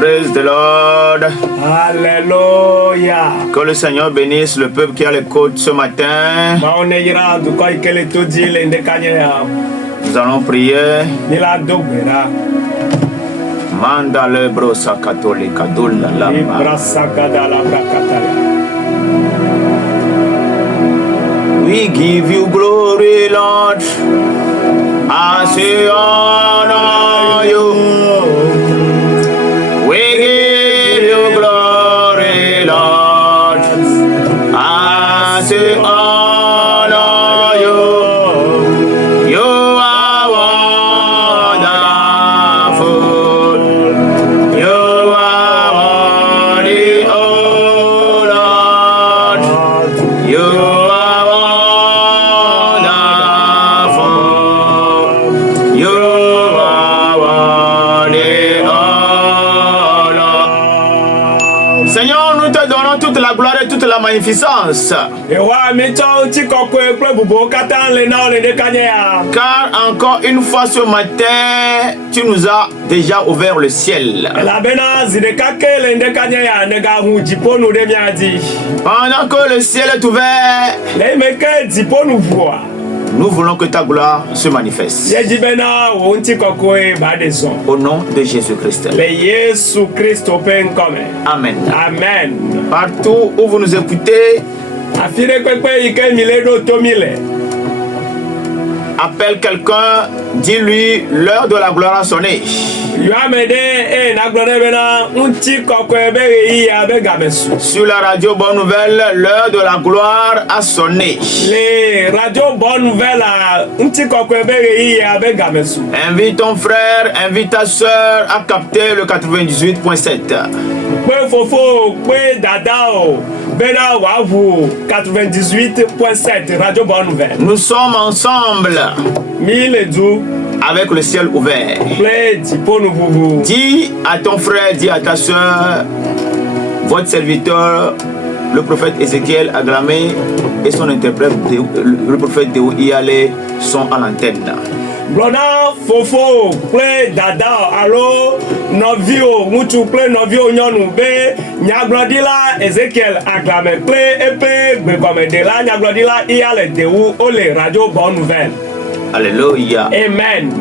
Praise the Lord. Alléluia. Que le Seigneur bénisse le peuple qui a les côtes ce matin. Nous allons prier. Manda le brosa catholica doula la. We give you glory, Lord. As we honor you. We give you glory, Lord. As we honor you. You are wonderful. You are worthy, oh Lord. You are wonderful. You are worthy, oh Lord. Seigneur, nous te donnons toute la gloire et toute la magnificence. Car encore une fois ce matin, tu nous as déjà ouvert le ciel. Pendant que le ciel est ouvert, nous voulons que ta gloire se manifeste. Au nom de Jésus-Christ. Amen. Amen. Partout où vous nous écoutez, appelle quelqu'un, dis-lui l'heure de la gloire a sonné. Sur la radio Bonne Nouvelle, l'heure de la gloire a sonné. Invite ton frère, invite ta soeur à capter le 98.7. Nous sommes ensemble avec le ciel ouvert. Dis à ton frère, dis à ta soeur, votre serviteur, le prophète Ézéchiel Aglamé et son interprète, le prophète Déo Iyale, sont à l'antenne. Blona fofo ple dada alo novio mutu ple novio nyonu be nyaglodila Ezekiel Aglamé ple epe gbegomedela nyaglodila Iyale Déo ole radio Bonne Nouvelle. Alléluia. Amen.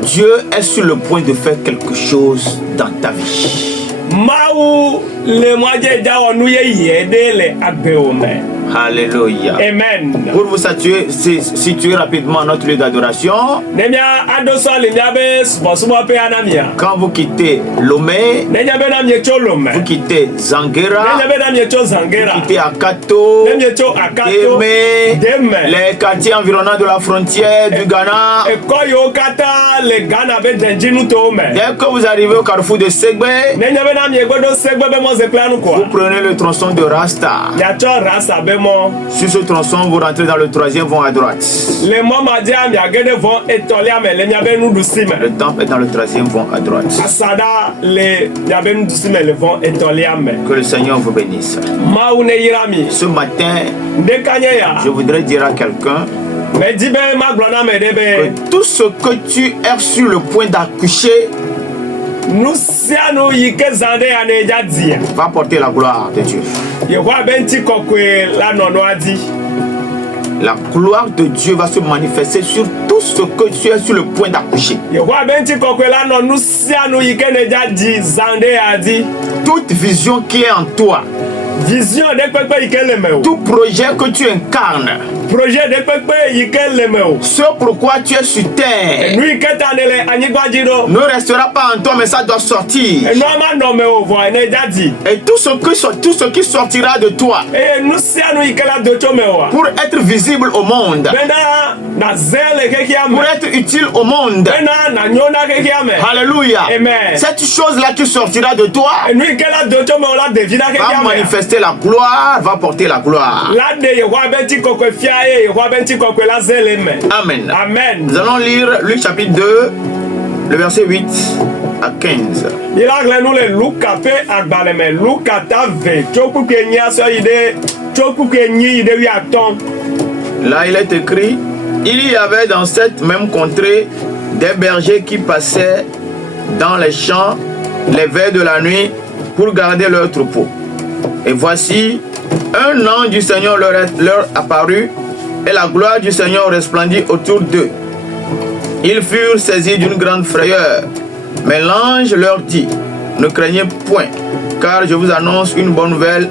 Dieu est sur le point de faire quelque chose dans ta vie. Maou le moje jawo nuye yede le agbeome. Alléluia. Amen. Pour vous situer rapidement notre lieu d'adoration, quand vous quittez Lomé, vous quittez Zanguera, vous quittez Akato, Deme, les quartiers environnants de la frontière du Ghana. Dès que vous arrivez au carrefour de Segbe, vous prenez le tronçon de Rasta. Sur ce tronçon, vous rentrez dans le 3e vont à droite. Le temple est dans le 3e vont à droite. Que le Seigneur vous bénisse. Ce matin, je voudrais dire à quelqu'un que tout ce que tu es sur le point d'accoucher va porter la gloire de Dieu. La gloire de Dieu va se manifester sur tout ce que tu es sur le point d'accoucher. Toute vision qui est en toi, tout projet que tu incarnes, ce pourquoi tu es sur terre, ne restera pas en toi, mais ça doit sortir. Et tout ce qui sortira de toi pour être visible au monde, pour être utile au monde. Alléluia. Cette chose-là qui sortira de toi va manifester la gloire, va porter la gloire. Amen. Amen. Nous allons lire Luc chapitre 2, le verset 8 à 15. Là, il est écrit: il y avait dans cette même contrée des bergers qui passaient dans les champs les veilles de la nuit pour garder leur troupeau. Et voici, un ange du Seigneur leur apparut, et la gloire du Seigneur resplendit autour d'eux. Ils furent saisis d'une grande frayeur. Mais l'ange leur dit, ne craignez point, car je vous annonce une bonne nouvelle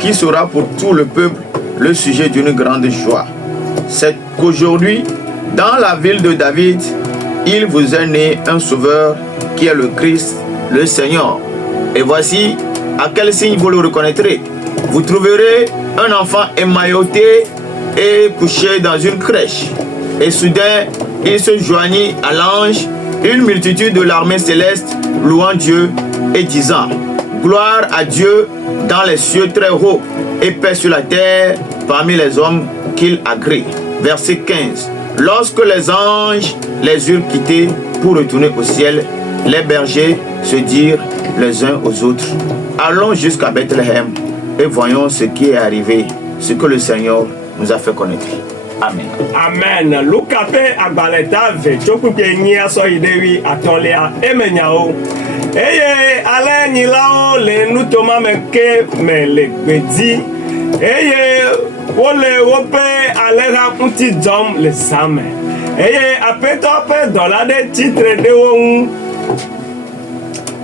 qui sera pour tout le peuple le sujet d'une grande joie. C'est qu'aujourd'hui, dans la ville de David, il vous est né un sauveur qui est le Christ, le Seigneur. Et voici à quel signe vous le reconnaîtrez. Vous trouverez un enfant émailloté et couché dans une crèche. Et soudain, il se joignit à l'ange, une multitude de l'armée céleste, louant Dieu et disant, gloire à Dieu dans les cieux très hauts et paix sur la terre parmi les hommes qu'il agrée. Verset 15. Lorsque les anges les eurent quittés pour retourner au ciel, les bergers se dirent les uns aux autres, allons jusqu'à Bethléem et voyons ce qui est arrivé, ce que le Seigneur nous a fait connaître. Amen. Amen. Lukape agbaleta ve chokupe nyia so idewi atolia emenyao. Eye ale nyilao le nutoma meke me le gbedi. Eye wole wope ale ra unti dom le same. Eye apeto pe dolade titre de won.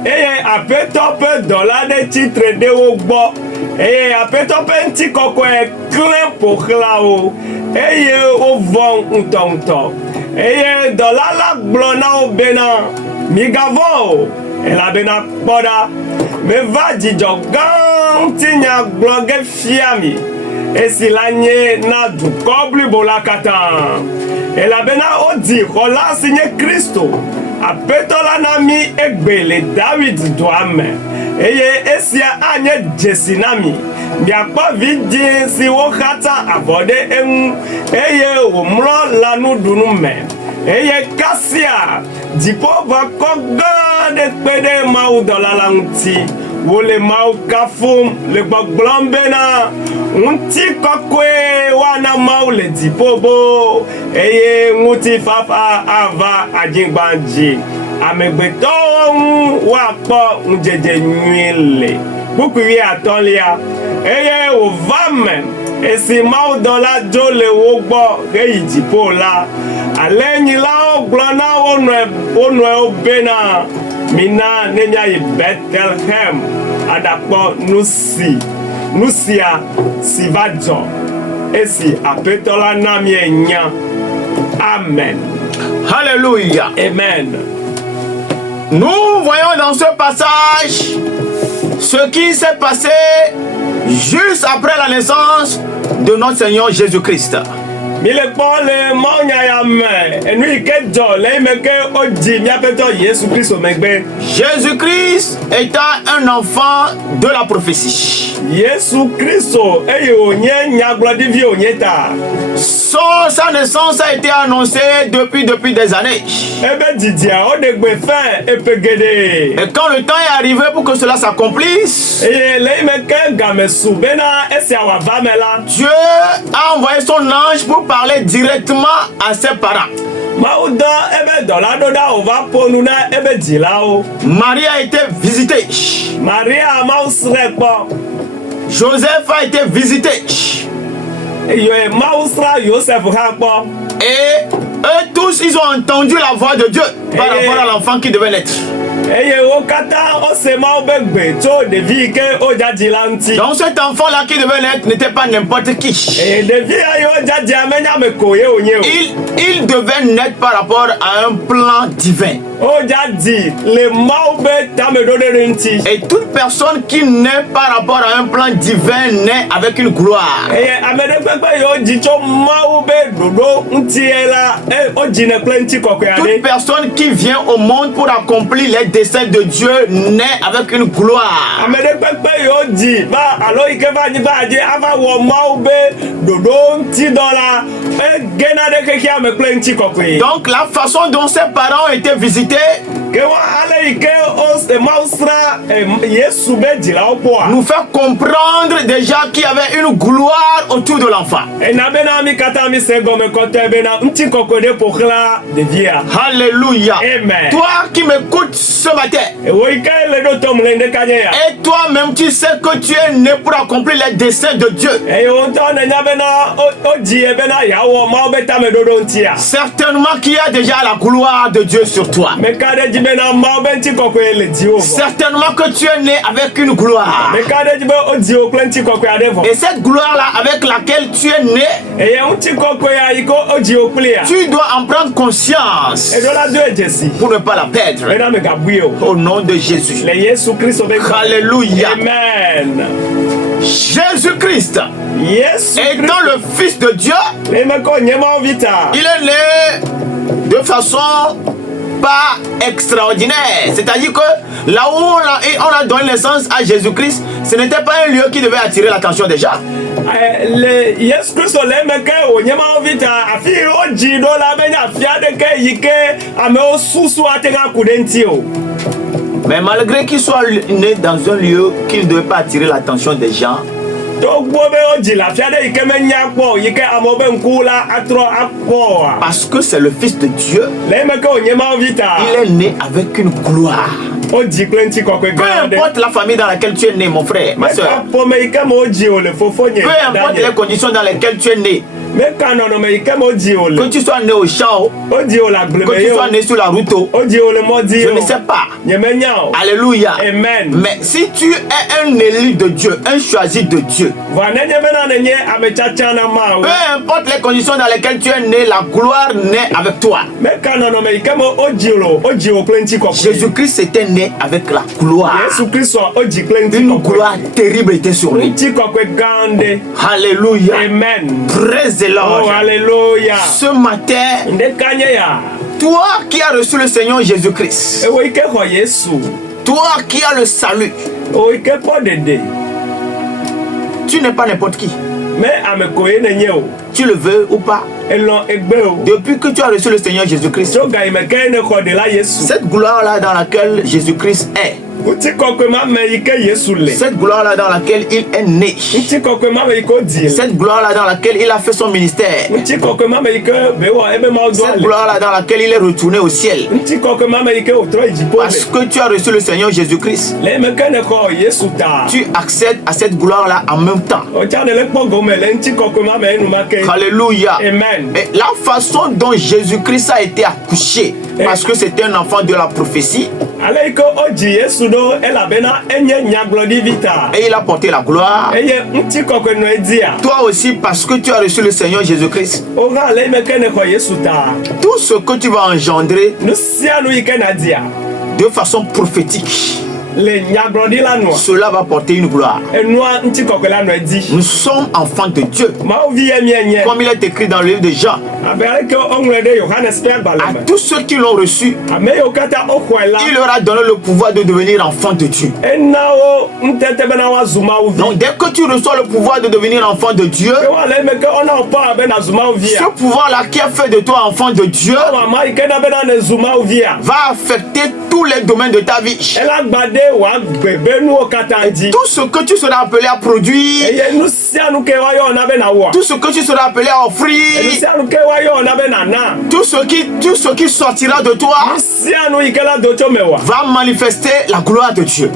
Eye apeto pe dolade titre de wo gbo. Eye apeto pe nti kokwe klen pokhlao. Eye o von utonto. Eye dolala blona o bena. Migavo. Ela bena poda. Me va di jogan tinya bloge fiami. Esilanye na du kobli bolakatan. Ela bena odi kola sinye Kristo. Apetola nami egbele David doame. Eye esia anye jesinami. Miakpa vidi si wokata avode emu. Eye umro lanu dunume. Eye kasia. Dipo vakoga de pede mau dolalanti. Wole mau kafum le bagblambena. Unti kokwe wana mau le dipobo. Eye muti fafa ava ajingbanji. Amegbeto wakpo njeje nwile. Bukuri atolia. Eye ovame. Esi mau dola jole wogbo reyi dipo la. Alenyi la oglona onwe obena. Mina nenya yi Bethlehem. Adakpo Nusia Sivajo. Esi apetola nami enya. Amen. Alléluia. Amen. Nous voyons dans ce passage ce qui s'est passé juste après la naissance de notre Seigneur Jésus-Christ. Jésus-Christ étant un enfant de la prophétie. Sa naissance a été annoncée depuis des années. Et quand le temps est arrivé pour que cela s'accomplisse, Dieu a envoyé son ange pour parler directement à ses parents. Marie a été visitée. Joseph a été visité. Et eux tous, ils ont entendu la voix de Dieu par rapport à l'enfant qui devait naître. Donc cet enfant-là qui devait naître n'était pas n'importe qui. Il devait naître par rapport à un plan divin. Et toute personne qui naît par rapport à un plan divin naît avec une gloire. Toute personne qui vient au monde pour accomplir les desseins de Dieu naît avec une gloire. Donc la façon dont ses parents ont été visités nous fait comprendre déjà qu'il y avait une gloire autour de l'enfant. Alléluia. Amen. Toi qui m'écoutes ce matin, et toi-même tu sais que tu es né pour accomplir les desseins de Dieu. Certainement qu'il y a déjà la gloire de Dieu sur toi. Certainement que tu es né avec une gloire. Et cette gloire-là avec laquelle tu es né, tu dois en prendre conscience pour ne pas la perdre. Au nom de Jésus. Alléluia. Amen. Jésus-Christ étant le Fils de Dieu, il est né de façon pas extraordinaire. C'est-à-dire que là où on a donné naissance à Jésus-Christ, ce n'était pas un lieu qui devait attirer l'attention des gens. Mais malgré qu'il soit né dans un lieu qui ne devait pas attirer l'attention des gens, parce que c'est le Fils de Dieu, il est né avec une gloire. Peu importe la famille dans laquelle tu es né, mon frère, ma soeur. Peu importe les conditions dans lesquelles tu es né. Que tu sois né au champ, que tu sois né sur la route, je ne sais pas. Alléluia. Amen. Mais si tu es un élu de Dieu, un choisi de Dieu, peu importe les conditions dans lesquelles tu es né, la gloire naît avec toi. Jésus-Christ était né avec la gloire. Une gloire terrible était sur lui. Alléluia. Amen. Praise the Lord. Oh, alléluia. Ce matin, toi qui as reçu le Seigneur Jésus-Christ, toi qui as le salut, tu n'es pas n'importe qui. Tu le veux ou pas, depuis que tu as reçu le Seigneur Jésus-Christ, cette gloire-là dans laquelle Jésus-Christ est, cette gloire-là dans laquelle il est né, cette gloire-là dans laquelle il a fait son ministère, cette gloire-là dans laquelle il est retourné au ciel, parce que tu as reçu le Seigneur Jésus-Christ, tu accèdes à cette gloire-là en même temps. Alléluia. Amen. Et la façon dont Jésus-Christ a été accouché, parce que c'était un enfant de la prophétie, et il a porté la gloire. Toi aussi, parce que tu as reçu le Seigneur Jésus-Christ, tout ce que tu vas engendrer de façon prophétique, cela va porter une gloire. Nous sommes enfants de Dieu, comme il est écrit dans le livre de Jean. À tous ceux qui l'ont reçu, il leur a donné le pouvoir de devenir enfants de Dieu. Donc dès que tu reçois le pouvoir de devenir enfant de Dieu, ce pouvoir-là qui a fait de toi enfant de Dieu va affecter tous les domaines de ta vie. Tout ce que tu seras appelé à produire, tout ce que tu seras appelé à offrir, tout ce qui sortira de toi va manifester la gloire de Dieu.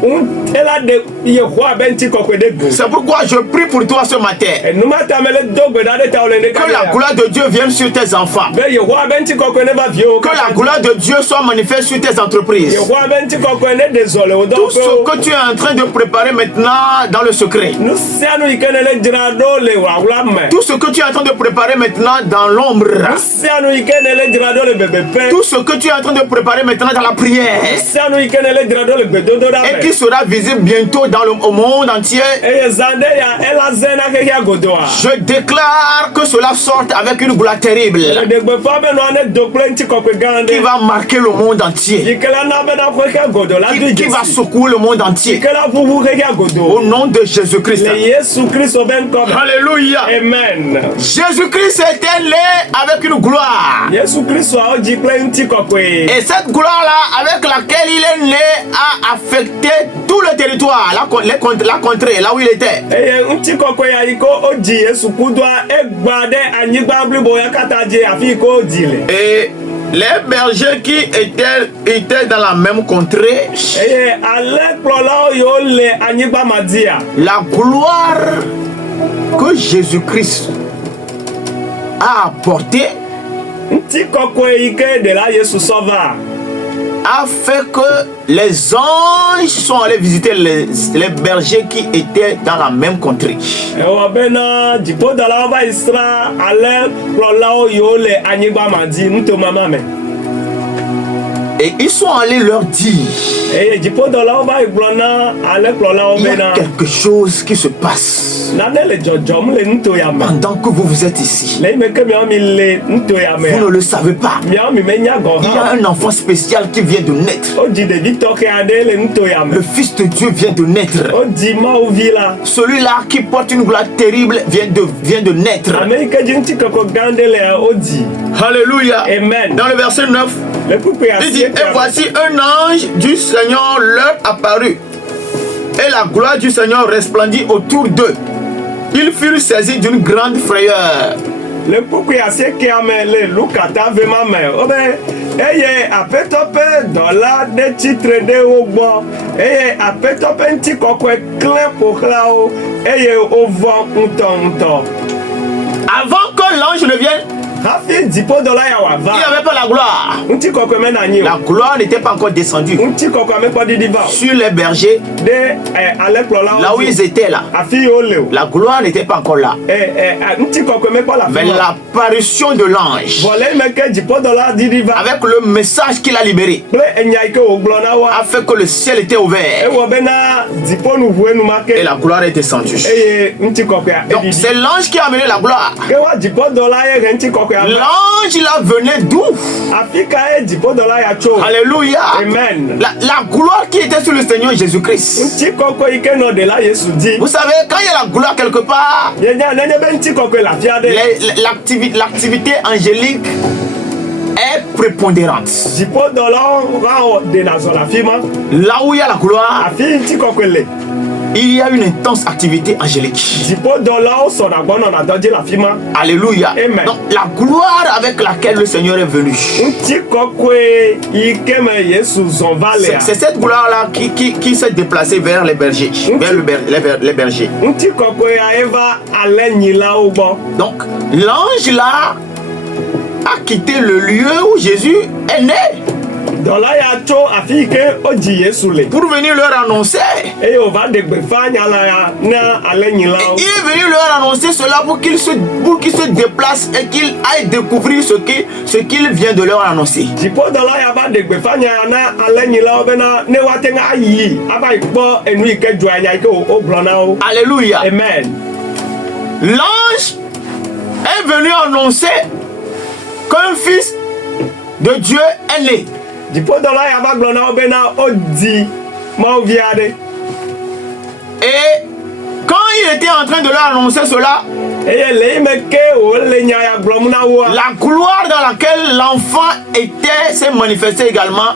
C'est pourquoi je prie pour toi ce matin, que la gloire de Dieu vienne sur tes enfants, que la gloire de Dieu soit manifeste sur tes entreprises. Tout ce que tu es en train de préparer maintenant dans le secret, tout ce que tu es en train de préparer maintenant dans l'ombre, tout ce que tu es en train de préparer maintenant dans la prière, et qui sera visible bientôt dans le monde entier, je déclare que cela sorte avec une gloire terrible qui va marquer le monde entier, qui va secouer le monde entier. Au nom de Jésus-Christ. Alléluia. Amen. Jésus-Christ était né avec une gloire. Et cette gloire-là avec laquelle il est né a affecté tout le territoire, la contrée, là où il était. eye ŋutsi kɔkɔe ya yi ko odzi Yesu kudua egba ɖe anyigba blibo ya katã dzi afi ko odzi le. Et les bergers qui étaient dans la même contrée, eye alẽkplɔlawo yiwo le anyigba ma dzia, la gloire que Jésus-Christ a apportée ŋutsi kɔkɔe yi ke ɖela Yesu sɔ va a fait que les anges sont allés visiter les bergers qui étaient dans la même contrée. ewɔ bena dziƒodalawo va yi srã alẽkplɔlawo yiwo le anyigba ma dzi nutomama me. Et ils sont allés leur dire, eye dziƒodalawo va yi gblɔ na alẽkplɔlawo il y a bena quelque chose qui se passe nane le dzɔdzɔm le nuto ya me. pendant que vous êtes ici. le yi me ke miawo mi le nuto ya me Vous ne le savez pas. miawo mi menya gɔ Il y a hã un enfant spécial qui vient de naître. wodzi ɖevi tɔxɛ aɖe le nuto ya me Le Fils de Dieu vient de naître. wodzi mawuvi la Celui-là qui porte une gloire terrible vient de naître. ame yi ke dzi ŋutikɔkɔ gã ɖe le wodzi. Alléluia. Amen. Dans le verset 9, le kpukpe il dit, asi et voici un ange du Seigneur leur apparut. Et la gloire du Seigneur resplendit autour d'eux. Ils furent saisis d'une grande frayeur. le kpukpe asiekea me le lu katã ve ma me wobe eye aƒetɔ ƒe dɔla ɖe tsitre ɖe wo gbɔ eye aƒetɔ ƒe ŋutikɔkɔe klẽ ƒo xlã wo eye wovɔ ŋutɔŋutɔ. Avant que l'ange ne vienne, hafi dziƒodɔla ya il n'y wòava avait pas la gloire. ŋutikɔkɔe mena anyi o La gloire n'était pas encore descendue ŋutikɔkɔe mekpɔ ɖiɖi va o sur les bergers, ɖe là alẽkplɔlawo où ils étaient là. afi yi wole o La gloire n'était pas encore là. ŋutikɔkɔe mekpɔ le Mais afi ma l'apparition de l'ange, vɔ le yi me ke dziƒodɔla ɖiɖi va avec le message qu'il a libéré, kple enya yi ke wògblɔ na a woa fait que le ciel était ouvert ewɔ bena dziƒonu ʋu enumake et la gloire est descendue. eye ŋutikɔkɔea Donc eɖiɖi c'est l'ange qui a amené la gloire. ke wa dziƒodɔla ye he ŋutikɔkɔea va L'ange, il a venait d'où? afi ka ye dziƒodɔla ya tso Alléluia. amen La gloire qui était sur le Seigneur Jésus-Christ. ŋutikɔkɔe yi ke nɔ ɖela Yesu dzi Vous savez, quand il y a la gloire quelque part, yenya nenye be ŋutikɔkɔe le afi aɖe l'activité angélique est prépondérante. dziƒodɔlawo hã ɖena zɔ le afi ma Là où il y a la gloire, afi ŋutikɔkɔe le il y a une intense activité angélique. dziƒodɔlawo sɔna gbɔnɔna dɔ dzi le afi ma Alléluia. Amen. Donc la gloire avec laquelle le Seigneur est venu. ŋutikɔkɔe yi ke me Yesu zɔ va lea C'est cette gloire-là qui s'est déplacée vers les bergers. Vers les bergers. ŋutikɔkɔea eva alẽnyilawo gbɔ. Donc l'ange là a quitté le lieu où Jésus est né dɔla ya tso afi yi ke wodzi Yesu le pour venir leur annoncer. eye wòva ɖe gbefa nya la ya na alẽnyilawo. Il est venu leur annoncer cela pour qu'ils se déplacent et qu'ils aillent découvrir ce qu'il vient de leur annoncer. dziƒodɔla ya va ɖe gbefa nya ya na alẽnyilawo bena ne woate ŋu ayi ava yi kpɔ enu yi ke dzɔa nya yi ke wogblɔ na wo. Alléluia. Amen. L'ange est venu annoncer qu'un fils de Dieu est né. dziƒodɔla ya va gblɔ na wo bena wodzi mawuvi aɖe. Et quand il était en train de leur annoncer cela, eye le yi me ke wòle nya ya gblɔm na woa la gloire dans laquelle l'enfant s'est manifestée également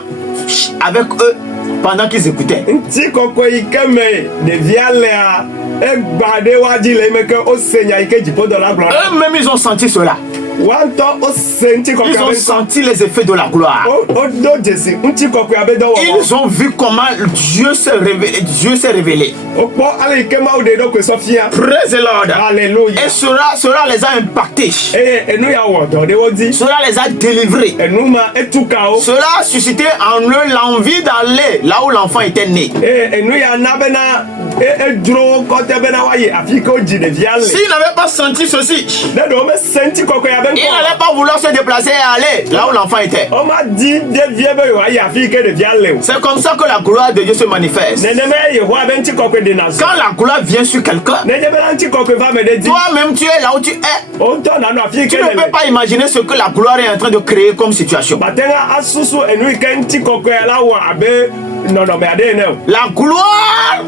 avec eux pendant qu'ils écoutaient. ŋutikɔkɔe yi ke me ɖevia lea egba ɖe woa dzi le yi me ke wose nya yi ke dziƒodɔla gblɔ na Eux-mêmes, ils ont senti cela. woantɔ wose Ils ŋutikɔkɔe ont abe senti les effets de la gloire. wodo dzesi ŋutikɔkɔe abe dɔwɔwɔ Ils ont vu comment Dieu s'est révélé. wokpɔ ale yi ke mawu ɖe ɖokue sɔ fia. Praise the Lord. Alléluia. Et cela les a impactés. eye enu ya wɔ dɔ ɖe wo dzi Cela les a délivrés. enu ma etu ka wo Cela a suscité en eux l'envie d'aller là où l'enfant était né. eye enu ya na bena edzro wo kɔtɛ bena woayi afi ke wodzi ɖevia le S'ils n'avaient pas senti ceci, ne ɖe womese ŋutikɔkɔe abe ils ŋkɔ n'allaient pas vouloir se déplacer et aller là où l'enfant était. womadi ɖevie be yewoayi afi ke ɖevia le o. C'est comme ça que la gloire de Dieu se manifeste. nenema yehowa be ŋutikɔkɔe ɖena zɔ Quand la gloire vient sur quelqu'un, nenye bena ŋutikɔkɔe va me ɖe dzi toi-même tu es là où tu es. wotɔ nanɔ afi Tu ke ne le peux pas imaginer ce que la gloire est en train de créer comme situation. bate ŋa asusu enu yi ke ŋutikɔkɔe la wɔ abe nɔnɔme aɖe ene o. La gloire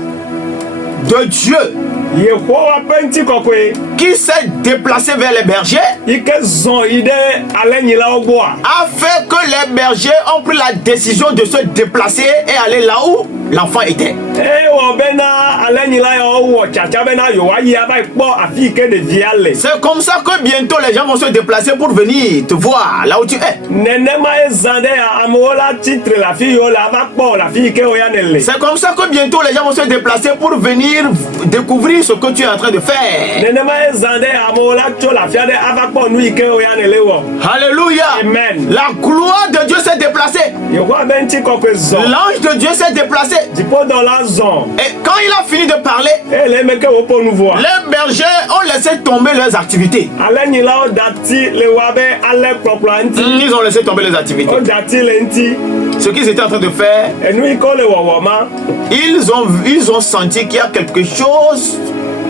de Dieu yehowa ƒe ŋutikɔkɔe qui s'est déplacé vers les bergers ike zɔn yi ɖe alẽnyilawo gbɔa. a fait que les bergers ont pris la décision de se déplacer et aller là où l'enfant était. eye wɔ bena alẽnyila yawo wɔ tsatsa bena yewoayi ava kpɔ afi yi ke ɖevia le. C'est comme ça que bientôt les gens vont se déplacer pour venir te voir là où tu es. nenema ye zã ɖe ya amewo la tsitre le afi yi wo le ava kpɔ le afi yi ke wo ya ne le. C'est comme ça que bientôt les gens vont se déplacer pour venir découvrir ce que tu es en train de faire. nenema ye zã ɖe ya amewo la tso le afi aɖe ava kpɔ nu yi ke wo ya ne le wɔ. Alléluia. Amen. La gloire de Dieu s'est déplacée. yehowa be ŋutikɔkɔe zɔn. L'ange de Dieu s'est déplacé. dziƒodɔ la zɔn. Et quand il a fini de parler, eye le eme ke woƒo nu vɔa. les bergers ont laissé tomber leurs activités. alẽnyilawo dati le wa be alẽ kplɔkplɔa ŋuti. Ils ont laissé tomber les activités. wo dati le ŋuti. Ce qu'ils étaient en train de faire, enu yi ke wo le wɔwɔ ma. ils ont senti qu'il y a quelque chose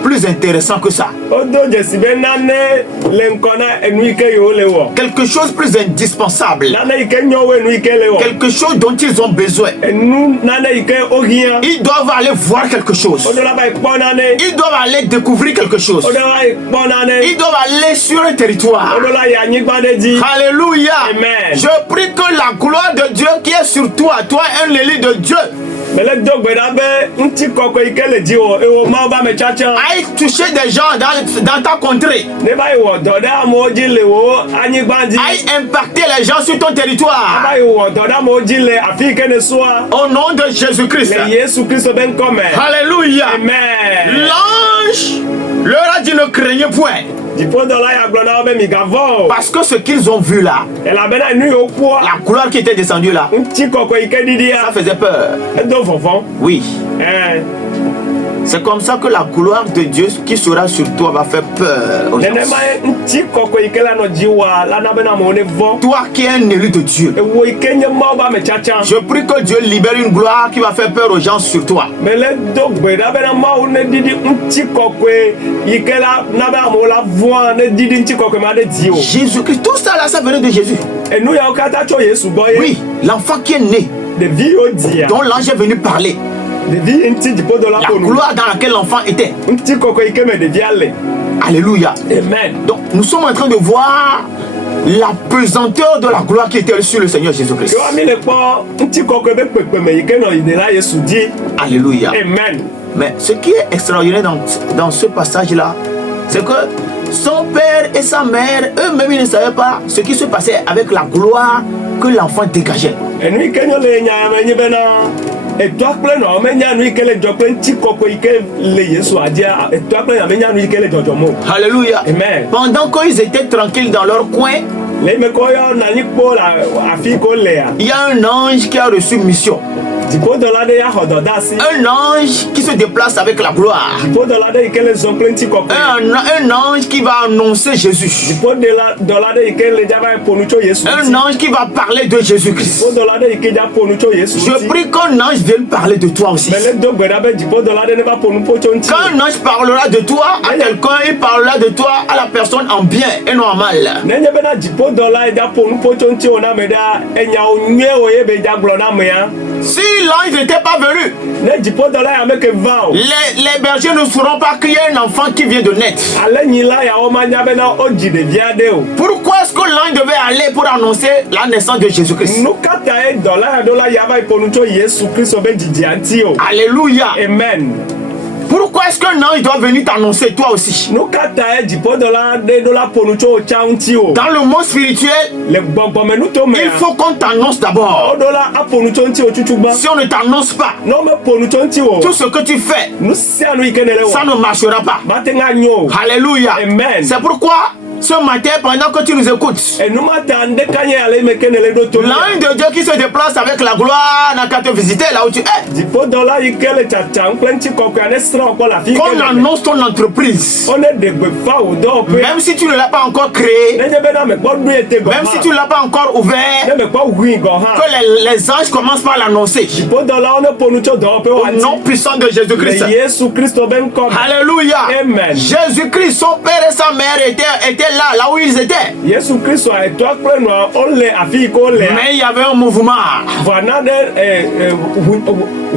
plus intéressant que ça. wodo dzesi be nane le ŋkɔ na enu yi ke yewo le wɔ. Quelque chose plus indispensable. nane yi ke nyɔ wo enu yi ke le wɔ. Quelque chose dont ils ont besoin. enu nane yi ke wo hiã. Ils doivent aller voir quelque chose. wo do la va yi kpɔ nane. Ils doivent aller découvrir quelque chose. wo do la yi kpɔ nane. Ils doivent aller sur un territoire. wo do la yi anyigba ɖe dzi. Alléluia. Amen. Je prie que la gloire de Dieu qui est sur toi, toi un élu de Dieu, mele do gbe ɖa be ŋutikɔkɔe yi ke le dzi wɔ ewo mawo be ame tsatsa. aille toucher des gens dans ta contrée. ne va yi wɔ dɔ ɖe amewo dzi le wo anyigba dzi. Aille impacter les gens sur ton territoire. va yi wɔ dɔ ɖe amewo dzi le afi yi ke ne soa. Au nom de Jésus-Christ. le yesu kristo be ŋkɔ me. Alléluia. amen. L'ange leur a dit ne craignez point. dziƒodɔ la ya gblɔ na wo be migavɔ o. Parce que ce qu'ils ont vu là, elabena nu yiwo kpɔa. la gloire qui était descendue là, ŋutikɔkɔe yi ke ça ɖiɖia. faisait peur. edo vɔvɔ. Oui. C'est comme ça que la gloire de Dieu qui sera sur toi va faire peur aux gens. nenema ye ŋutikɔkɔe yi ke la nɔ dzi wa la na bena amewo ne vɔ. Toi qui es un élu de Dieu, ewo yi ke nye mawo be ame tsatsa. je prie que Dieu libère une gloire qui va faire peur aux gens sur toi. mele do gbe ɖa bena mawu ne ɖiɖi ŋutikɔkɔe yi ke la na be amewo la vɔa ne ɖiɖi ŋutikɔkɔe ma ɖe dzi o. Jésus-Christ, tout ça là, ça venait de Jésus. enu yawo katã tso yesu gbɔ ye. Oui, l'enfant qui est né, ɖevi yiwo dzia. dont l'ange est venu parler. ɖevi yi ŋuti dziƒodɔ la La ƒo nu. gloire dans laquelle l'enfant était. ŋutikɔkɔe yi ke me ɖevia le. Alléluia. amen. Donc, nous sommes en train de voir la pesanteur de la gloire qui était sur le Seigneur Jésus-Christ. yewoa mi le kpɔ ŋutikɔkɔe be kpekpeme yi ke nɔ yina la yesu dzi. Alléluia. amen. Mais ce qui est extraordinaire dans ce passage-là, c'est que son père et sa mère, eux-mêmes, ils ne savaient pas ce qui se passait avec la gloire que l'enfant dégageait. enu yi ke nyɔ le nyayame nye bena etɔa kple nɔa menya nu yi ke le dzɔ kple ŋutikɔkɔe yi ke le yesua dzia etɔa kple nɔa menya nu yi ke le dzɔdzɔm o. Alléluia. Amen. Pendant qu'ils étaient tranquilles dans leur coin, le eme ke woyɔ nanyi kpɔ le afi yi ke wolea. il y a un ange qui a reçu mission. dziƒodɔla ɖe ya xɔ dɔ de asi. Un ange qui se déplace avec la gloire. dziƒodɔla ɖe yi ke le zɔn kple ŋutikɔkɔe. Un ange qui va annoncer Jésus. dziƒodɔla ɖe yi ke le dza va ƒo nu tso yesu Un ŋuti. ange qui va parler de Jésus-Christ. dziƒodɔla ɖe yi ke dza ƒo nu tso yesu Je ŋuti. prie qu'un ange vienne parler de toi aussi. mele do gbe ɖa be dziƒodɔla ɖe ne va ƒo nu ƒo tso ŋuti. Quand un ange parlera de toi à quelqu'un, il parlera de toi à la personne en bien et non en mal. nenye bena dziƒodɔla yi dza ƒo nu ƒo tso ŋuti wo na ame ɖa enyawo nyuie wo ye be dza gblɔ na amea. Si l'ange n'était pas venu, ne dziƒodɔla ya me ke va o. les bergers ne sauront pas qu'il y a un enfant qui vient de naître. alẽnyila yawo manya bena wo dzi ɖevi aɖe o. Pourquoi est-ce que l'ange devait aller pour annoncer la naissance de Jésus-Christ? nu katã ye dɔla ya ɖo la ya va yi ƒo nu tso yesu kristo be dzidzia ŋuti o. Alléluia. amen. Pourquoi est-ce qu'un ange doit venir t'annoncer toi aussi? nu katã ye dziƒodɔla ɖe ɖo la ƒo nu tso wo tsa ŋuti o. Dans le monde spirituel, le gbɔgbɔme nuto mea. il faut qu'on t'annonce d'abord. wo ɖo la aƒo nu tso ŋuti wo tutu gbɔ. Si on ne t'annonce pas, ne wo me ƒo nu tso ŋuti o. tout ce que tu fais, nu sia nu yi ke ne le ça wɔ. ne marchera pas. mate ŋa nyo o. Alléluia. Amen. C'est pourquoi ce matin, pendant que tu nous écoutes, enuma ta ɖeka nye ale me ke ne le ɖo to. l'ange de Dieu qui se déplace avec la gloire n'a qu'à te visiter là où tu es. dziƒodɔla yi ke le tsatsam kple ŋutikɔkɔe ne srɔ̃ kpɔ le afi yi ke Qu'on le. annonce ton entreprise. wo ne ɖe gbe fa wò dɔwɔƒe. Même si tu ne l'as pas encore créé, nenye bena me kpɔ nu ye te gɔ même si tu ne l'as pas encore ne ouvert, me kpɔ hui gɔ hã. que les anges commencent par l'annoncer. dziƒodɔlawo ne ƒo nu tso dɔwɔƒe Au wa nom puissant de Jésus-Christ. le yesu kristo be ŋkɔ me. Alléluia. Amen. Jésus-Christ, son père et sa mère étaient là où ils étaient. yesu kristo a etɔa kple nɔa wo le afi yi ke wo lea. Mais il y avait un mouvement. vɔna ɖe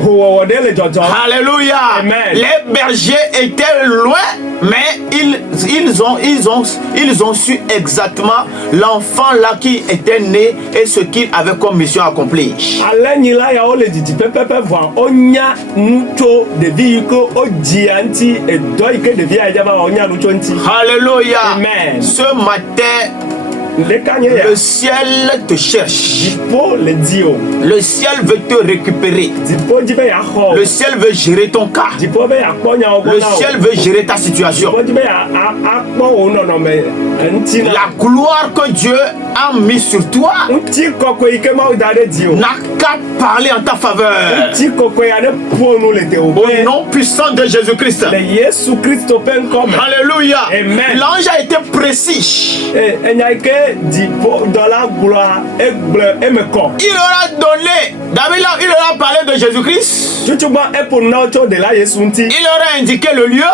howɔwɔ ɖe le dzɔdzɔm. Alléluia. Amen. Les bergers étaient loin Mais ils ont su exactement l'enfant là qui était né et ce qu'il avait comme mission à accomplir. Alanyila ya ole didi pepepe voa onya nuto devi yuko ojianti et doike devi ajaba onya nuto nti. Alléluia. Amen. Ce matin, le ciel te cherche. Le ciel veut te récupérer. Le ciel veut gérer ton cas. Le ciel veut gérer ta situation. La gloire que Dieu a mis sur toi n'a qu'à parler en ta faveur. Au nom puissant de Jésus-Christ. Alléluia. L'ange a été précis. Il aura donné, David là, il aura parlé de Jésus-Christ. Il aura indiqué le lieu.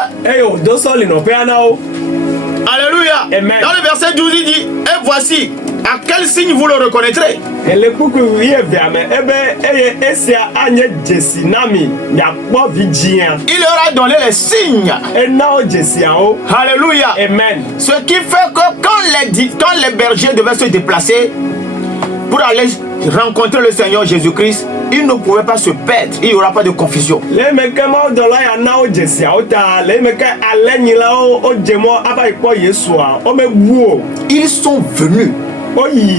Alléluia. Amen. Dans le verset 12 il dit, et voici, à quel signe vous le reconnaîtrez? Il aura donné les signes. Alléluia. Amen. Ce qui fait que quand les bergers devaient se déplacer pour aller rencontrer le Seigneur Jésus-Christ, ils ne pouvaient pas se perdre. Il n'y aura pas de confusion. Ils sont venus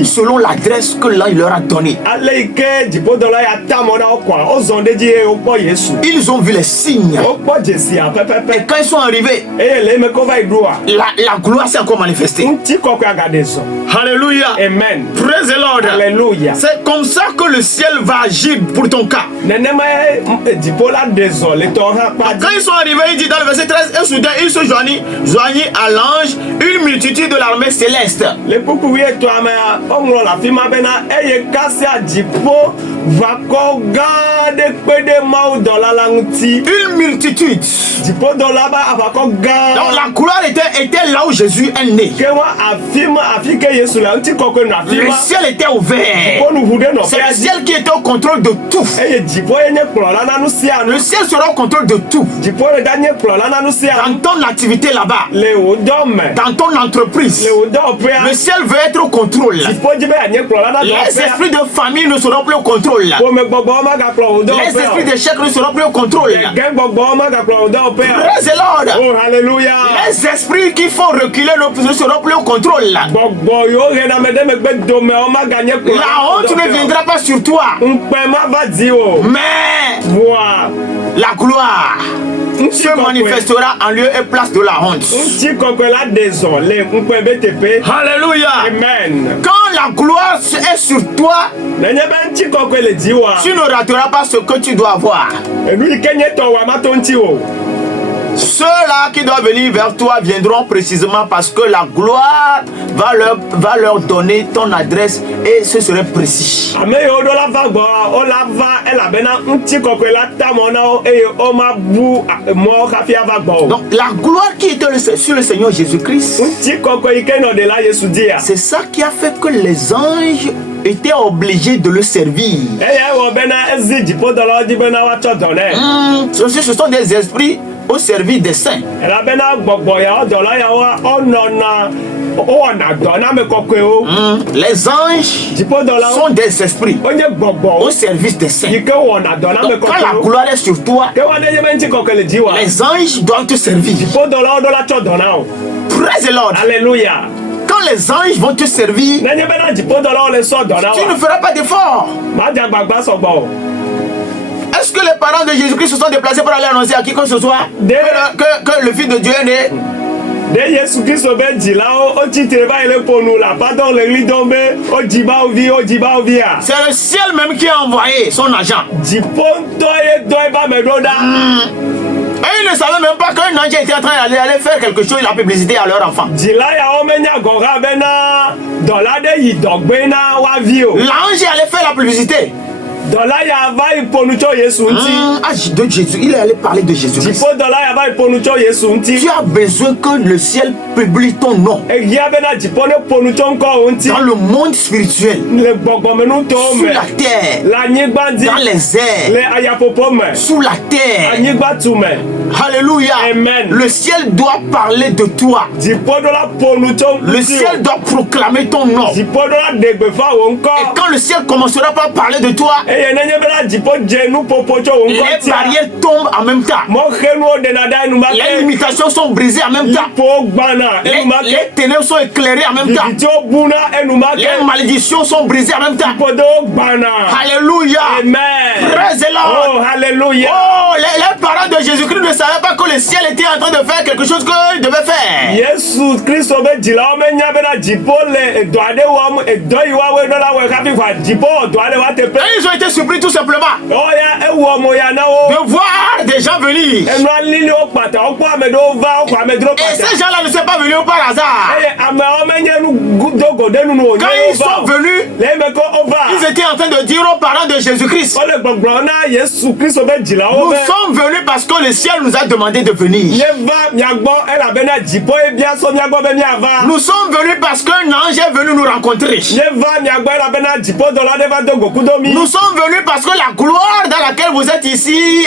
selon l'adresse que l'ange leur a donnée. Ils ont vu les signes. Et quand ils sont arrivés, la gloire s'est encore manifestée. Alléluia. Amen. Praise the Lord. Alléluia. C'est comme ça que le ciel va agir pour ton cas. Quand ils sont arrivés, il dit dans le verset 13, et soudain ils se joignit à l'ange une multitude de l'armée céleste. Une multitude. Donc la gloire était là où Jésus est né. Le ciel était ouvert. C'est le ciel qui était au contrôle de tout. Le ciel sera au contrôle de tout. Dans ton activité là-bas, dans ton entreprise, le ciel veut être au contrôle. Les esprits de famille ne seront plus au contrôle. Les esprits d'échec ne seront plus au contrôle. Praise the Lord. Oh, hallelujah. Les esprits qui font reculer ne seront plus au contrôle. La honte ne viendra pas sur toi. Mais la gloire se manifestera en lieu et place de la honte. Alléluia. Amen. Quand la gloire est sur toi, tu ne rateras pas ce que tu dois avoir. Ceux-là qui doivent venir vers toi viendront précisément parce que la gloire va leur donner ton adresse et ce serait précis. Donc la gloire qui était sur le Seigneur Jésus-Christ, c'est ça qui a fait que les anges étaient obligés de le servir. Ce sont des esprits au service des saints. Les anges sont des esprits au service des saints. Donc, quand la gloire est sur toi, les anges doivent te servir. Praise the Lord. Alléluia. Quand les anges vont te servir, tu ne feras pas d'effort. Est-ce que les parents de Jésus-Christ se sont déplacés pour aller annoncer à qui que ce soit que le Fils de Dieu est né? C'est le ciel même qui a envoyé son agent. Et ils ne savaient même pas qu'un ange était en train d'aller faire quelque chose, la publicité à leur enfant. L'ange allait faire la publicité. De Jésus, il est allé parler de Jésus-Christ. Tu as besoin que le ciel publie ton nom dans le monde spirituel, sous la terre, dans les airs, sous la terre. Alléluia. Amen. Le ciel doit parler de toi. Le ciel doit proclamer ton nom. Et quand le ciel commencera par parler de toi, les barrières tombent en même temps. Les limitations sont brisées en même temps. Les ténèbres sont éclairées en même temps. Les malédictions sont brisées en même temps. Alléluia. Amen. Praise the Lord. Oh, alléluia. Oh, les parents de Jésus-Christ ne savaient pas que le ciel était en train de faire quelque chose qu'ils devaient faire. Yesu Kristo be jila me nya be na jipo le edo ade wa mu edo yi wa we no la we ka fi fa jipo odo ade wa te pe. Ils ont été surpris tout simplement Oh ya e wo mo ya na o. de voir des gens venir. Enu alili o pata o kwa me do va o kwa me dro Et pata. ces gens-là ne sont pas venus par hasard. Eh ame o me nya nu dogo de nu no. Quand ils sont venus, le me ko over. ils étaient en train de dire aux parents de Jésus-Christ, O le gbogbo na Yesu Kristo be jila o nous be. sommes venus parce que le ciel nous a demandé de venir. Ye va mi agbo e la be na jipo e bia so mi agbo be mi ava. Nous sommes venus parce qu'un ange est venu nous rencontrer. Ye va mi agbo e la be na jipo do la de va dogo kudomi. Nous sommes venus parce que la gloire dans laquelle vous êtes ici,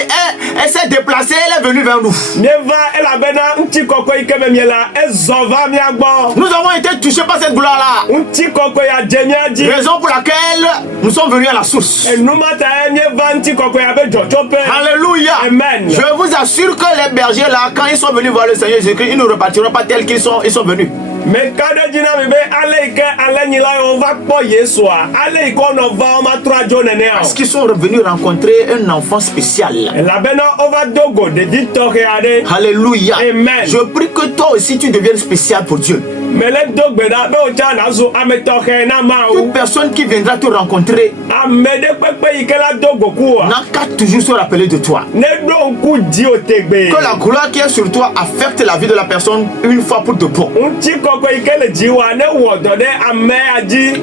elle s'est déplacée, elle est venue vers nous. Mi va e la be na nti koko ike me mi la e zo va mi agbo. Nous avons été touchés par cette gloire-là. Nti koko ya jemi aji. Raison pour laquelle nous sommes venus à la source. Enumata e mi va nti koko ya be jochope. Alléluia. Amen. Je vous assure que les bergers là, quand ils sont venus voir le Seigneur Jésus-Christ, ils ne repartiront pas tels qu'ils sont venus. Me kade jina mi be ale ike ale nyila on va kpo Yesu a. Ale ike on va o ma tra jo nene a. Parce qu'ils sont revenus rencontrer un enfant spécial. La bena on va dogo de Victor ade. Alléluia. Amen. Je prie que toi aussi tu deviennes spécial pour Dieu. Me le dogbe da be o cha na zo ame toke na ma Toute o. personne qui viendra te rencontrer Ame de pepe ike la dogo ku a. n'a qu'à toujours se rappeler de toi. Ne do ku di o tegbe. Que la gloire qui est sur toi affecte la vie de la personne une fois pour de bon. Nti koko ike le jiwa ne wodo de ame aji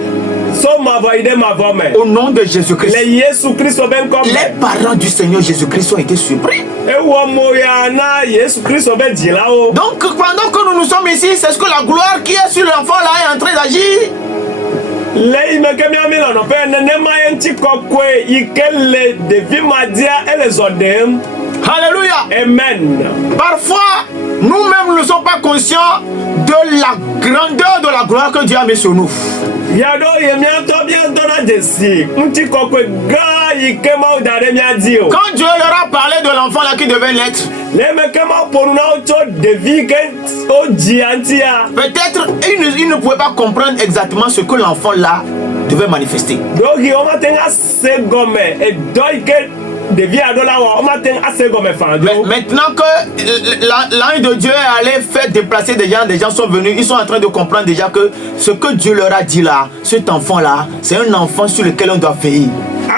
so ma va ide ma va me. Au nom de Jésus-Christ, Le Yesu Kristo ben comme les parents du Seigneur Jésus-Christ ont été surpris. e wo mo ya na Yesu Kristo be jila o. Donc pendant que nous sommes ici, c'est ce que la gloire qui est sur l'enfant là est en train d'agir. Le ime ke mi amila no pe ne ma ye nti koko ike le devi madia ele zodem. Alléluia. Amen. Parfois, nous-mêmes ne sommes pas conscients de la grandeur de la gloire que Dieu a mis sur nous. Yado ye mi ato na jesi. Nti koko ga ike ma o dare mi adi o. Quand Dieu leur a parlé de l'enfant là qui devait naître, Le me ke ma ponu na o cho devi ke o ji anti a. peut-être ils ne pouvaient pas comprendre exactement ce que l'enfant là devait manifester. Donc o ma tenga se gome e do ike devi adola wa o ma tenga se gome fa do. Maintenant que l'ange de Dieu est allé faire déplacer des gens sont venus, ils sont en train de comprendre déjà que ce que Dieu leur a dit là, cet enfant là, c'est un enfant sur lequel on doit veiller.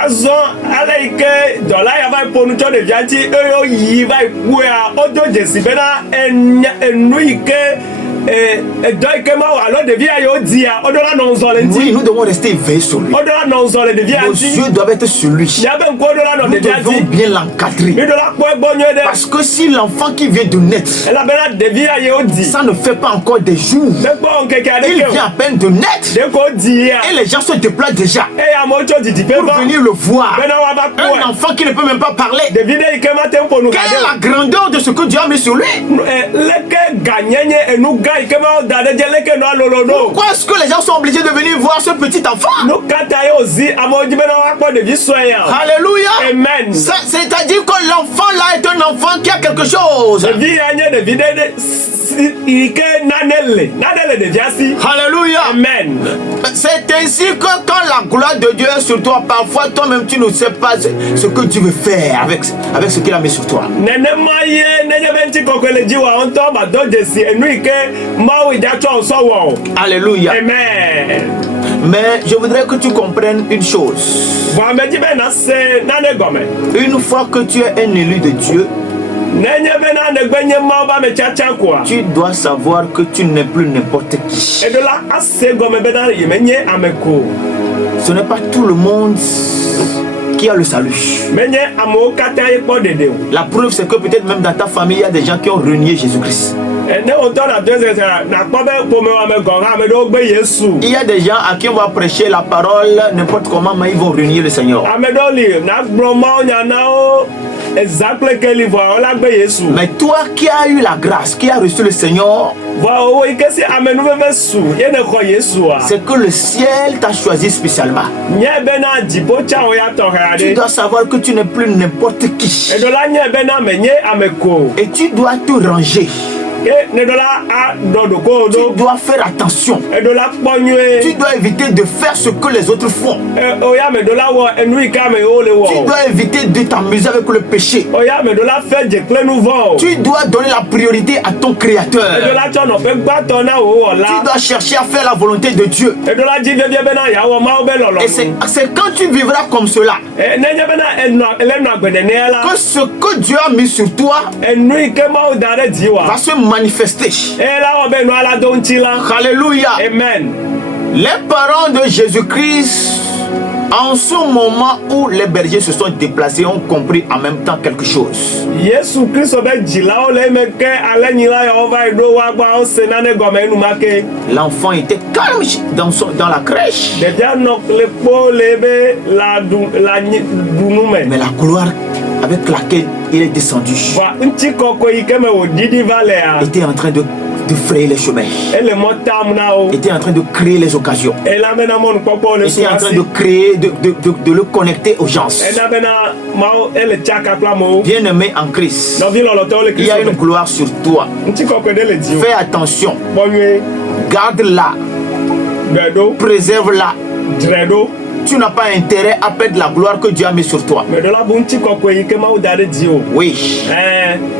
Azo ala ike dola ya vai ponu cho devi anti e yo yi vai kuya o do jesi bena enu ike do ike ma wa lo devi ayo dia o do la non zole Oui, nti nous devons rester éveillés sur lui. o do la non zole devi Nos anti yeux doivent être sur lui. ya ben ko do la non Nous devi devons anti bien l'encadrer. mi do la ko egbonyo de Parce que si l'enfant qui vient de naître, ela bena devi ayo di ça ne fait pas encore des jours, de ko nkeke ade il ke vient à peine de naître. de ko di ya Et les gens se déplacent déjà e ya mo cho di pe pour ba venir le voir. bena wa ba Un ko enfant qui ne peut même pas parler. devi de ike ma tempo nu Quelle est kade la grandeur de ce que Dieu a mis sur lui? leke ganyenye enu ga ike ma dade je leke no alolo no. Pourquoi est-ce que les gens sont obligés de venir voir ce petit enfant? No kata yo zi amoji bena wa po de vi soya. Alléluia. Amen. C'est-à-dire que l'enfant là est un enfant qui a quelque chose. De vi anye de vi de ike nanele de vi asi. Alléluia. Amen. C'est ainsi que quand la gloire de Dieu est sur toi, parfois toi-même tu ne sais pas ce que tu veux faire avec ce qu'il a mis sur toi. Nene maye nene benti kokole jiwa onto ba do jesi enu ike mawi da cho so wo. Alléluia. Amen. Mais je voudrais que tu comprennes une chose. Wa meji be na se nane gome. Une fois que tu es un élu de Dieu, Nenye be na ne gbenye ma ba me chacha kwa. tu dois savoir que tu n'es plus n'importe qui. E do la ase gome be na yemenye ameko. Ce n'est pas tout le monde qui a le salut. Menye amo kata ye po dede. La preuve, c'est que peut-être même dans ta famille, il y a des gens qui ont renié Jésus-Christ. Ne onto na deuxième na kpobe pomo ame gonga ame do gbe Yesu. Il y a des gens à qui on va prêcher la parole n'importe comment, mais ils vont renier le Seigneur. Ame do li na broma nya na o Exactement que les voix la gbe Yesu. Mais toi qui as eu la grâce, qui as reçu le Seigneur, Voix o ike si amenu ve su. Ye ne ko Yesu a. c'est que le ciel t'a choisi spécialement. Nye be na dibo cha o ya to Tu reade. dois savoir que tu n'es plus n'importe qui. E do la nye be na me nye ameko. Et tu dois te ranger. E ne do la a do do ko Tu do. dois faire attention. E do la ponye. Tu dois éviter de faire ce que les autres font. E o ya me do la wo enu ika me o le wo. Tu dois éviter de t'amuser avec le péché. O ya me do la fe je kle nu vo. Tu dois donner la priorité à ton E do Créateur. la cho no fe gba to na o wo Tu la. dois chercher à faire la volonté de Dieu. E do la ji be be na ya wo ma o be lolo. Et c'est quand tu vivras comme cela E ne je be na enu ele nu agbede ne la. que ce que Dieu a mis sur toi Enu ike ma o dare di wa. va se manifester. E la wo be nu ala do nti la. Alléluia. Amen. Les parents de Jésus-Christ, en ce moment où les bergers se sont déplacés, ont compris en même temps quelque chose. Yesu Kristo be jila o le me ke ale nyila yo va do wa gba o se na ne gome enu make. L'enfant était calme dans la crèche. De dia no le po le be la dunu me. Mais la gloire avec laquelle il est descendu Wa nti koko ike me o didi vale a. était en train de frayer les chemins, Ele mo tam na o. était en train de créer les occasions, E la me na mo npopo le so était en train asi. de créer, de le connecter aux gens. E na be na ma o ele chaka kla mo. Bien-aimé en Christ, No vi lolo to le il y a Kristo. une gloire sur toi. Nti koko de le di o. Fais attention, Bonwe garde-la, bedo préserve-la. dredo. Tu n'as pas intérêt à perdre la gloire que Dieu a mis sur toi. Me do la bu nti koko ike ma o dare di o. Oui,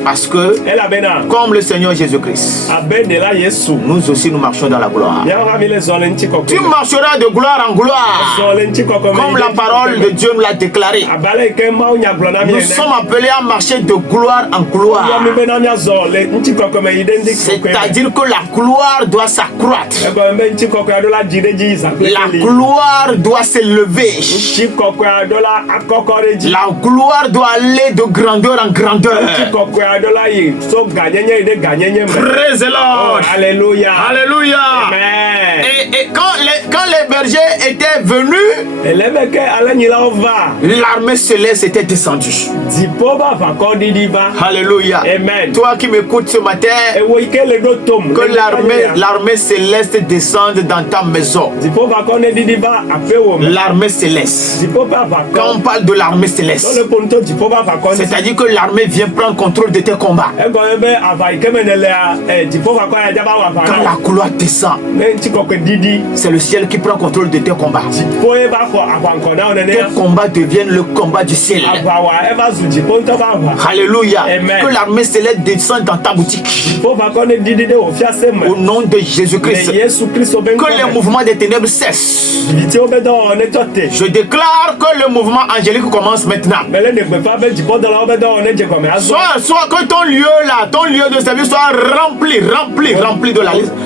parce que Ela be na comme le Seigneur Jésus-Christ, abe de la Yesu. nous aussi nous marchons dans la gloire. Ya wa mi le zole nti koko. Tu marcheras de gloire en gloire, Zole nti koko me. comme la parole de Dieu nous l'a déclaré. Abale ike ma o nya glo na mi Nous ene. sommes appelés à marcher de gloire en Ya mi gloire. be na mi zole nti koko me ide ndi koko. C'est-à-dire que la gloire doit s'accroître. E go me nti koko ya do la jide ji isa. La gloire doit s'élever. Nti koko ya do la akokore ji. La gloire doit aller de grandeur en grandeur. Nti koko ya do la yi so ganyenye ide ganyenye me. Praise the Oh, Lord. alléluia. Alléluia. Amen. Et quand les bergers étaient venus, Elebe ke ale nyila o va. l'armée céleste était descendue. Dipo ba va ko didi va. Alléluia. Amen. Toi qui m'écoutes ce matin, E wo ike le do tom. que l'armée céleste descende dans ta maison. Dipo va ko ne didi va ape wo me. L'armée céleste. Dipo ba va Quand ko. on parle de l'armée Dans céleste, le ponto dipo ba va ko. c'est-à-dire que l'armée vient prendre contrôle de tes combats. Ego ebe ava ikeme nele a dipo va ko ya jaba wa Quand fa. la gloire descend, Ne nti koko didi. c'est le ciel qui prend contrôle de tes combats. Po e ba ko ava nko na onene. Tes combats deviennent le combat du ciel. Ava wa e ba zu dipo nto ba va. Alléluia. Amen. Que l'armée céleste descende dans ta boutique. Po va ko ne didi de o fia se Au me. nom de Ne Jésus-Christ. Yesu Kristo ben ko. Que les mouvements des ténèbres cessent. Viti o be do ne tote. Je déclare que le mouvement angélique commence maintenant. Mele ne gbe fa be dipo do la o be do ne je ko me azo. Soit que ton lieu là, ton lieu de service soit rempli de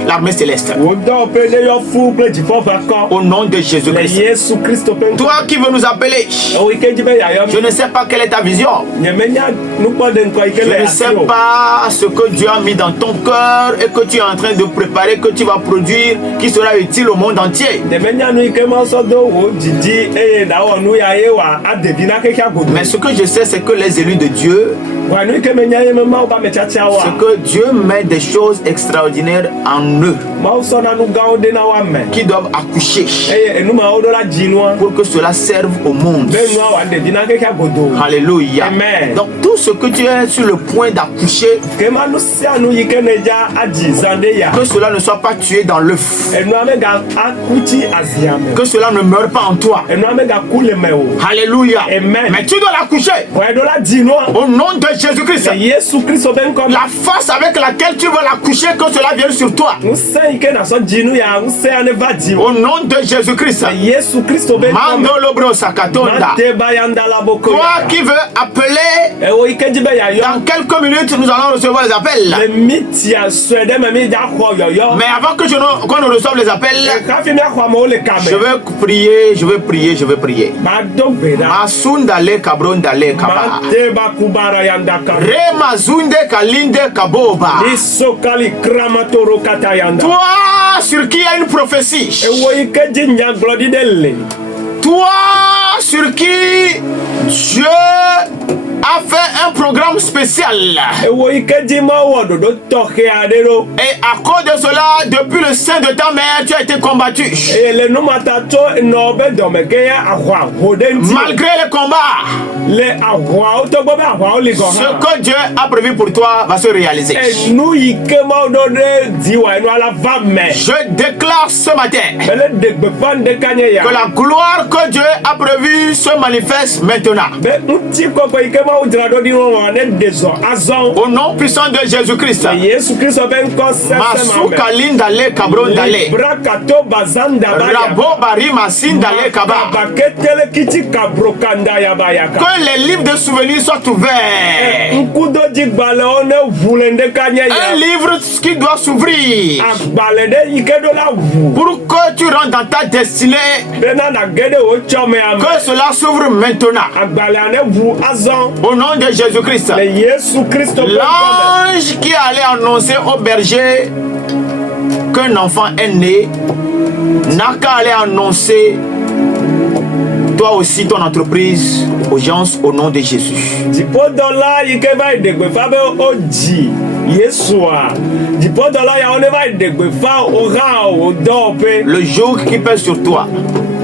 l'armée céleste. Wo do pe ne yo fu ple dipo va ko. Au nom de Ne Jésus-Christ. Yesu Kristo ben ko. Toi qui veux nous appeler, O ike jibe ya yo. je ne sais pas quelle est ta vision. Nyemenya nupo de nko ike Je le ne ya. sais pas ce que Dieu a mis dans ton cœur et que tu es en train de préparer, que tu vas produire, qui sera utile au monde entier. Nyemenya nu ike mo so do wo didi eye da wo nu ya ye wa adebi na keke agodo. Mais ce que je sais, c'est que les élus de Dieu, Wa nu ike menya ye ma o ba me chacha wa. c'est que Dieu met des choses extraordinaires en eux Ma o so na nu ga o de na wa me. qui doivent accoucher Eye enu ma o do la jinwa. pour que cela serve au monde. Be nu wa adebi na keke agodo. Alléluia. Amen. Donc tout ce que tu es sur le point d'accoucher, Ke ma nu si anu ike ne ja aji zande ya. que cela ne soit pas tué dans l'œuf, Enu ame ga akuti aziame. que cela ne meure pas en toi. Enu ame ga kule me o. Alléluia. Amen. Mais tu dois l'accoucher Wa do la jinwa. au nom de Jésus-Christ. Yesu Kristo ben ko. La force avec laquelle tu veux l'accoucher, que cela vienne sur toi. Nse ike na so jinu ya nse ane vadi o. Au nom de Jésus-Christ. Yesu Kristo ben ko. Mandolo bro sakatonda. Mate bayanda la boko. Toi qui veux appeler, E o ike jibe ya yo. dans quelques minutes, nous allons recevoir les appels. Le mitia swede me mi da ko yo yo. Mais avant que qu'on ne reçoive les appels, Ka fi mi akwa mo le kame. je vais prier, je vais prier, je vais prier. Ba do beda. Masunda le kabron dale kaba. Mate ba kubara yanda ka. Rema zunde kalinde kaboba. Iso kali kramatoro kata yanda. Toi sur qui il y a une prophétie. E wo ike jinya glodi dele. Toi sur qui Dieu a fait un programme spécial. Ewo ike di ma wo dodo tɔxɛ aɖe ɖo. Et à cause de cela, depuis le sein de ta mère, tu as été combattu. Eye le numata tso nɔ be dɔme ke ya ahwa ho ɖe ŋuti. Malgré les combats, Le ahwawo togbɔ be ahwawo li gɔ ce hã. que Dieu a prévu pour toi va se réaliser. Enu yi ke ma ɖo ɖe dziwa enu ala va me. Je déclare ce matin Bele de gbeƒã ɖeka nye ya. que la gloire que Dieu a prévue se manifeste maintenant. Be ŋutikɔkɔ yi ke ma wo dzra ɖo ɖi wɔwɔ ne de zɔ azɔ. Au nom puissant de Jésus-Christ. Yesu Kristo be ŋkɔ sesẽ ma me. Masuka lindale kabron dale. Brakato bazanda ba ya. Rabo bari masindale kaba. Baketele kiti kabro kanda ya ba ya ka. Que les livres de souvenirs soient ouverts. Nkudo dzigbalewo ne ʋu le ɖeka nye Un ya. livre qui doit s'ouvrir Agbalẽ ɖe yi ke ɖo la ʋu. pour que tu rentres dans ta destinée. Bena nage ɖe wo tsɔmea me. Que cela s'ouvre maintenant. Agbalẽa ne ʋu azɔ. Au nom de Jésus-Christ. Le Yesu Kristo ƒe ŋkɔ me. L'ange qui allait annoncer au berger qu'un enfant est né n'a qu'à aller annoncer toi aussi ton entreprise aux gens au nom de Jésus. Dziƒodɔla yi ke va yi ɖe gbeƒã be wodzi Yesua. Dziƒodɔla yawo ne va yi ɖe gbeƒã wohã wò dɔwɔƒe. Le joug qui pèse sur toi,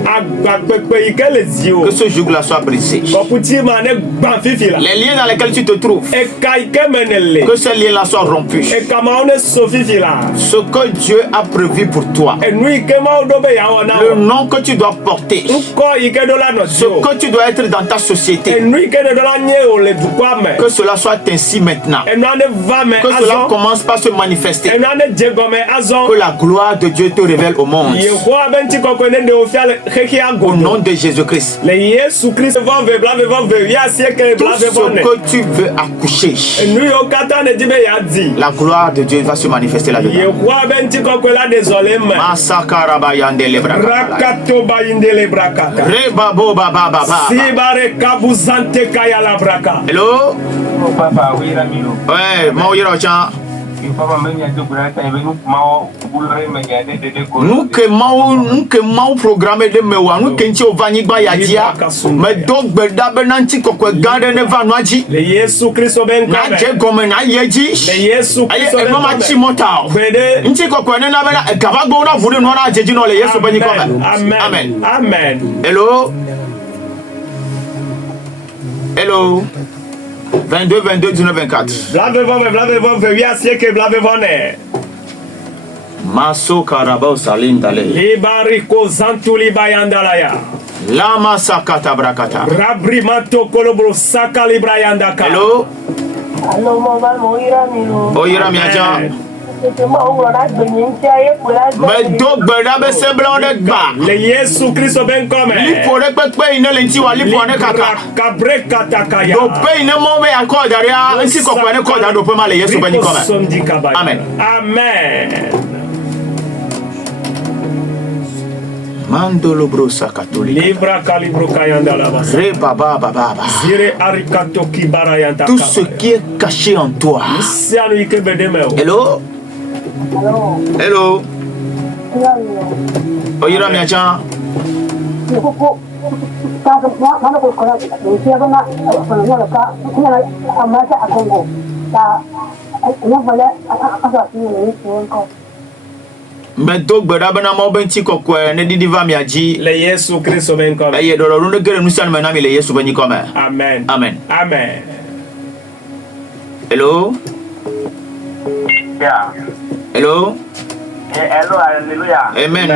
Agbakpekpe yi ke le ziwò. que ce joug-là soit brisé. Kɔputi ma ne gbã fifi la. Les liens dans lesquels tu te trouves, Eka yi ke me ne le. que ces liens-là soient rompus. Eka mawo ne so fifi la. Ce que Dieu a prévu pour toi, Enu yi ke mawo ɖo be yeawɔ na le wò. nom que tu dois porter, Ŋkɔ yi ke ɖo la nɔ ce dziwò. que tu dois être dans ta société, Enu yi ke ne ɖo la nye wò le dukɔa me. que cela soit ainsi maintenant. Enua ne va me Que cela azɔ. commence par se manifester. Enua ne dze gɔme Que azɔ. la gloire de Dieu te révèle au monde. Yehowa be ŋutikɔkɔe ne ɖe wò fia le xexea Au godo. nom de Jésus-Christ. Le Yesu Kristo vɔve blavevɔve wiasieke Tout blavevɔ ne. ce que tu veux accoucher, Enu yiwo katã ne di be yeadzi. la gloire de Dieu va se manifester là-dedans. Yehowa be ŋutikɔkɔe la ɖe zɔ le me. Masakaraba yandele brakala. Rakato ba yindele brakata. Rebabo baba baba. Sibare kabuzante kaya la braka. Hello? Oh, papa, oui, Ramiro. Ouais, mon yérocha. Il faut pas me dire que nous Nous que mau programme de mewa nous kenchi ovani gba yadia me do gbeda be nanti kokwe gande ne va noaji Le Yesu Kristo be na nkame. je gome na yeji Le Yesu Kristo aye be mama chi mota Bede. nti kokwe ne na be na gaba gbo na vuri no na jeji no le Yesu be ni kome. Amen. Amen. Amen. Hello? Hello? 22 22 19 24. Blavevɔve wiasieke blavevɔ ne. Maso karabao salim dale. Libari ko zantuli bayandalaya. Lama sakata brakata. Rabri mato kolobro saka librayanda ka. Hello? Alo, mo ba mo ira mi lo. Oyira mi aja. Tete ma wo ra gbe ni nti aye ko la gbe. Me do gbeda be semblant de gba. Le Yesu Kristo be nkome. Lipo de pepe ine le nti wa lipo ne kaka. Kabre katakaya. Do pe ine mo be akọ daria nsi kokwe ne ko da do pe ma le Yesu be ni kome. Amen. Amen. Mandolo bro sakatoli. Libra calibro kayanda la bas. Re baba baba. Zire arikato kibara yanta. Tout ce qui est caché en toi. Sianu ike bedeme. Hello? Alo, Hello? ira mi lo. Oyira mi aja. Ko ko ta na ko ko la. Ni ti ba na ko na ka. Ni na amata akongo. Ta ya bale aka ti ni ko. Me do gbeda be na mo be nti kokwe ne didi va mi aji. Le Yesu Kristo be nkome. Eye do ro no gere nu san me na mi le Yesu be ni kome. Amen. Amen. Amen. Hello? Yeah. Hello? Hello, hallelujah. Amen.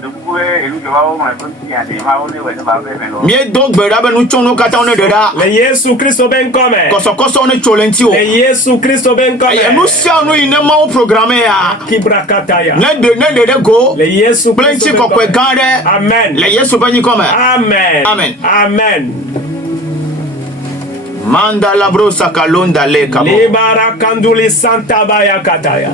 The poor, you go my country and the only way about them. Mie do gbeda be nu chono kata one deda. Le Yesu Kristo be nkome. Koso ne cholenti o. Le Yesu Kristo be nkome. Eye nu sia nu ine ma programme ya. Kibrakataya. Ne de go. Le Yesu Plenty Kristo be kokwe nkome. gande. Amen. Le Yesu be ni kome. Amen. Amen. Amen. Manda la brosa kalonda le kabo. Libara kanduli santa baya kataya.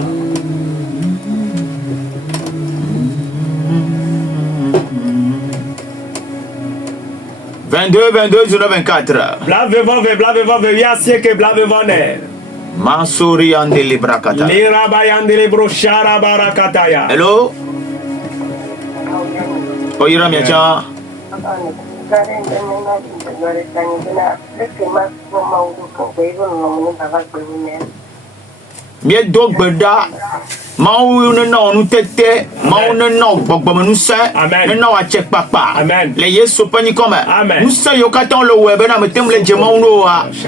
Vingt-deux 19 24. Blavevove wiasieke blavevone. Masuri andele brakata. Lira bayandele broshara barakataya. Hello? Oyira mi aja. Mieux d'Ogbeda, Maou ne non, nous tété, Maou ne non, Bogom nous saint, ne non à check papa. Les yes sopani comme nous saint yokaton le web, na metem le Jemauno,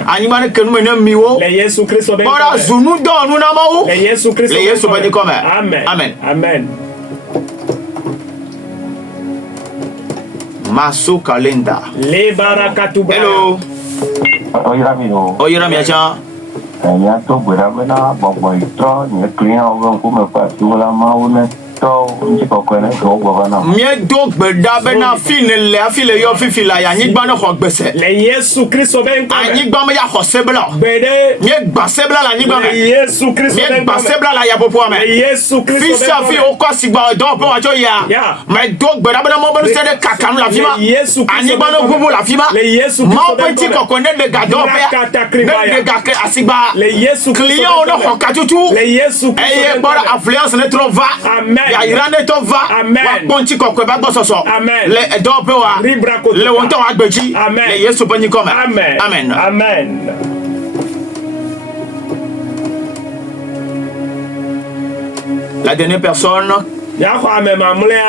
animal que nous menons miwo. Les Yesu Christ obéit. Voilà, Zounou don, nous n'amao. Les Yesu Christ les yes sopani comme Amen. Amen. Amen. Maso Kalenda. Les barakatu. Hello. Oyira miacha. Nhà tôi bữa đó mới nó bọc bồi cho những client ông cũng mà phải tu la mau nè to chỉ có quen cái gỗ của nó. Mieux d'Ogbeda bena file yo fifila ya nyigba no khogbese. Les Yesu Christ obéit. Anyigba me ya khosebla. Bede. Mieux gbasebla la nyigba me. Les Yesu Christ obéit. Mieux gbasebla la ya popo me. Les Yesu Christ obéit. Fisa fi o ko sigba do po wajo ya. Mais d'Ogbeda bena mo benu sede kakanu la fima. Anyigba no bubu la fima. Les Yesu Christ mo petit ko konde de gado pe. De gake asigba. Les Yesu Christ client no khokatutu. Les Yesu Christ. Eh bora affluence ne trop va. Amen. Ya irane to va. Amen. Wa ponchi ko ba gbososo. Amen. Le do pe wa. Le wonto wa gbeji. Amen. Le Yesu pani comme. Amen. Amen. Amen. La dernière personne.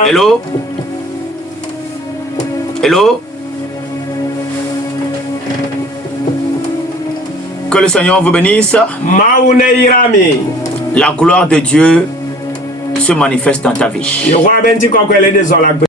Hello. Hello. Que le Seigneur vous bénisse. La gloire de Dieu se manifeste dans ta vie.